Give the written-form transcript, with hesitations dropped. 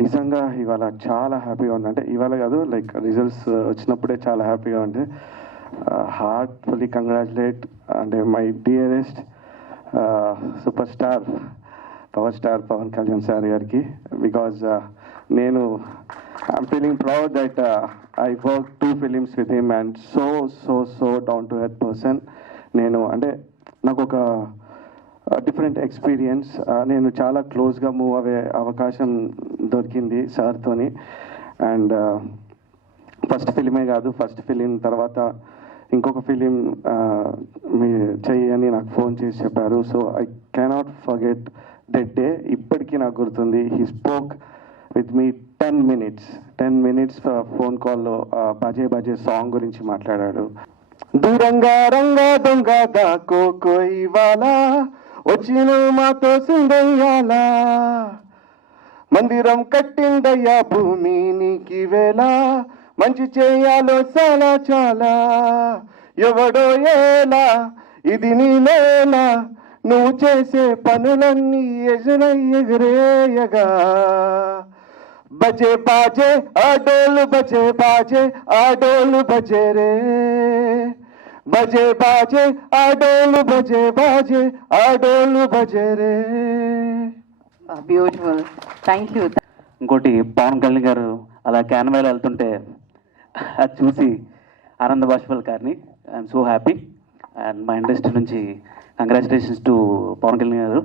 నిజంగా ఇవాళ చాలా హ్యాపీగా ఉంది. అంటే ఇవాళ కాదు, లైక్ రిజల్ట్స్ వచ్చినప్పుడే చాలా హ్యాపీగా ఉంది. హార్ట్ఫుల్లీ కంగ్రాచులేట్ అంటే my dearest super star power star Pawan Kalyan sir గారికి. బికాజ్ నేను I'm feeling proud that I work 2 films with him and so down to earth person. నేను అంటే నాకు ఒక డిఫరెంట్ ఎక్స్పీరియన్స్. నేను చాలా క్లోజ్గా మూవ్ అయ్యే అవకాశం దొరికింది సార్తోని. అండ్ ఫస్ట్ ఫిలిమే కాదు, ఫస్ట్ ఫిలిం తర్వాత ఇంకొక ఫిలిం మీ చెయ్యని నాకు ఫోన్ చేసి చెప్పారు. So I cannot forget that day. ఇప్పటికీ నాకు గుర్తుంది. He spoke with me 10 minutes phone కాల్లో బజే బజే సాంగ్ గురించి మాట్లాడాడు. దూరంగా రంగా దొంగ దాకో ఇవాళ వచ్చిన మాతో సిందయ్యాలా, మందిరం కట్టిందయ్యా భూమి నీకి వేళ, మంచి చేయాలో చాలా చాలా, ఎవడో ఏలా ఇది నీ నేలా, నువ్వు చేసే పనులన్నీ ఎగరేయగా, బజే బాజే ఆడోలు బజే బాజే ఆడోలు బజే రే, బజే బాజే ఆడోలు బజే బాజే ఆడోలు బజే రే. Beautiful, thank you. ఇంకోటి పవన్ కళ్యాణ్ గారు అలా క్యాన్వాలో వెళ్తుంటే అది చూసి ఆనంద బాష్పాల్ గారిని ఐఎమ్ సో హ్యాపీ. అండ్ మా ఇండస్ట్రీ నుంచి కంగ్రాచులేషన్స్ టు పవన్ కళ్యాణ్ గారు.